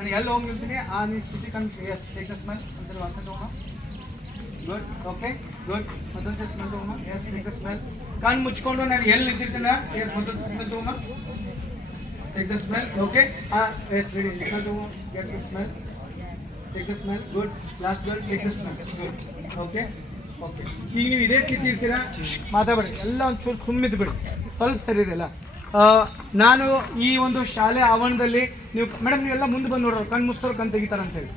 ನಾನು ಎಲ್ಲಿ ಹೋಗಿ ನಿಲ್ತೀನಿ? ಆ ನೀ ಸ್ಥಿತಿ ಕಂಡು ಎಸ್ ಟೇಕ್ ದ ಸ್ಮೆಲ್ ಒಂದ್ಸಲ ವಾಸನೆ ತಗೋಣ ಗುಡ್ ಓಕೆ ಗುಡ್ ಮತ್ತೊಂದ್ಸಲ ಸ್ಮೆಲ್ ತಗೋಣ ಎಸ್ ಟೇಕ್ ದ ಸ್ಮೆಲ್ ಕಣ್ಣು ಮುಚ್ಕೊಂಡು ನಾನು ಎಲ್ಲಿ ನಿಂತಿರ್ತೀನ? ಎಸ್ ಮತ್ತೊಂದು ಸ್ಮೆಲ್ ತಗೋಣ ಟೇಕ್ ದ ಸ್ಮೆಲ್ ಓಕೆ ಆ ಎಸ್ ರೆಡಿ ಸ್ಮೆಲ್ ತಗೋ get the smell take the smell good last good take the smell good okay okay ಈಗ ನೀವು ಇದೇ ಸ್ಥಿತಿ ಇರ್ತೀರಾ? ಮಾತಾಡ್ಬೇಡಿ. ಎಲ್ಲ ಒಂಚೂರು ಸುಮ್ಮಿದ್ದು ಬಿಡಿ ಸ್ವಲ್ಪ ಸರಿ ಇರಲ್ಲ. ನಾನು ಈ ಒಂದು ಶಾಲೆ ಆವರಣದಲ್ಲಿ ನೀವು, ಮೇಡಮ್, ನೀವೆಲ್ಲ ಮುಂದೆ ಬಂದು ನೋಡೋರು ಕಣ್ಣು ಮುಸ್ತವ್ರು ಕಣ್ ತೆಗಿತಾರೆ ಅಂತ ಹೇಳಿ.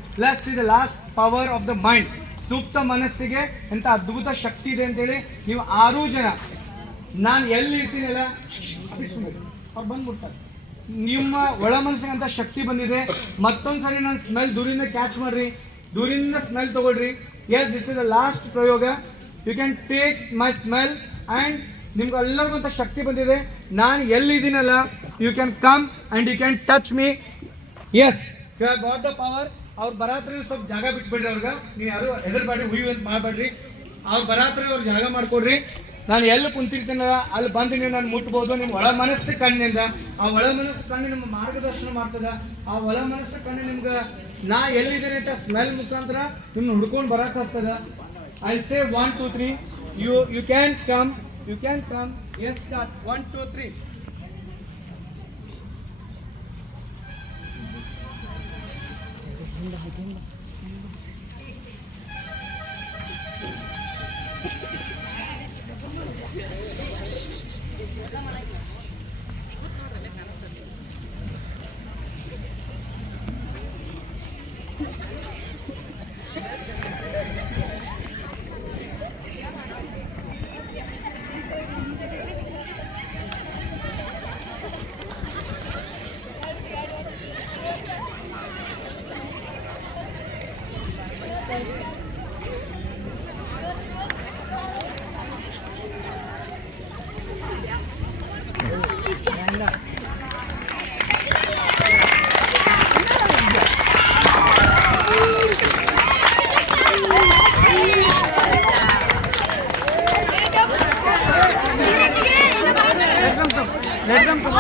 Is the last power of the mind ಸೂಕ್ತ ಮನಸ್ಸಿಗೆ ಎಂಥ ಅದ್ಭುತ ಶಕ್ತಿ ಇದೆ ಅಂತೇಳಿ ನೀವು ಆರೂ ಜನ, ನಾನು ಎಲ್ಲಿ ಇರ್ತೀನಲ್ಲ ಅವ್ರು ಬಂದ್ಬಿಡ್ತಾರೆ. ನಿಮ್ಮ ಒಳ ಮನಸ್ಸಿಗೆ ಅಂತ ಶಕ್ತಿ ಬಂದಿದೆ, ಮತ್ತೊಂದ್ಸರಿ ನಾನು ಸ್ಮೆಲ್ ದೂರಿಂದ ಕ್ಯಾಚ್ ಮಾಡ್ರಿ, ದೂರಿಂದ ಸ್ಮೆಲ್ ತಗೊಳ್ರಿ. Yes this is the last ಪ್ರಯೋಗ. You can take my smell and ನಿಮ್ಗೆ ಎಲ್ಲರಿಗೂ ಅಂತ ಶಕ್ತಿ ಬಂದಿದೆ. ನಾನು ಎಲ್ಲಿದ್ದೀನಲ್ಲ you can come and you can touch me yes you have got the power ಅವ್ರು ಬರಾತ್ರಿ ಸ್ವಲ್ಪ ಜಾಗ ಬಿಟ್ಬಿಡ್ರಿ ಅವ್ರಿಗೆ. ನೀವು ಯಾರು ಹೆದರ್ಬೇಡ್ರಿ, ಹುಯ್ಯು ಅಂತ ಮಾಡಬೇಡ್ರಿ. ಅವ್ರು ಬರಾತ್ರಿ ಅವ್ರು ಜಾಗ ಮಾಡ್ಕೊಡ್ರಿ. ನಾನು ಎಲ್ಲಿ ಕುಂತಿರ್ತೀನಲ್ಲ, ಅಲ್ಲಿ ಬಂದು ನೀವು ನಾನು ಮುಟ್ಬೋದು. ನಿಮ್ಮ ಒಳ ಮನಸ್ಸು ಕಣ್ಣಿಂದ. ಆ ಒಳ ಮನಸ್ಸು ಕಣ್ಣು ನಿಮ್ಮ ಮಾರ್ಗದರ್ಶನ ಮಾಡ್ತದ. ಆ ಒಳ ಮನಸ್ಸು ಕಣ್ಣು ನಿಮ್ಗೆ, ನಾ ಎಲ್ಲಿದ್ದೀನಿ ಅಂತ ಸ್ಮೆಲ್ ಮುಖಾಂತರ ನಿಮ್ನ ಹುಡ್ಕೊಂಡು ಬರಕ್ಕೆ ಹಸ್ತದ I say one two three you you can come You can come. Yes, dot one, two, three. let them come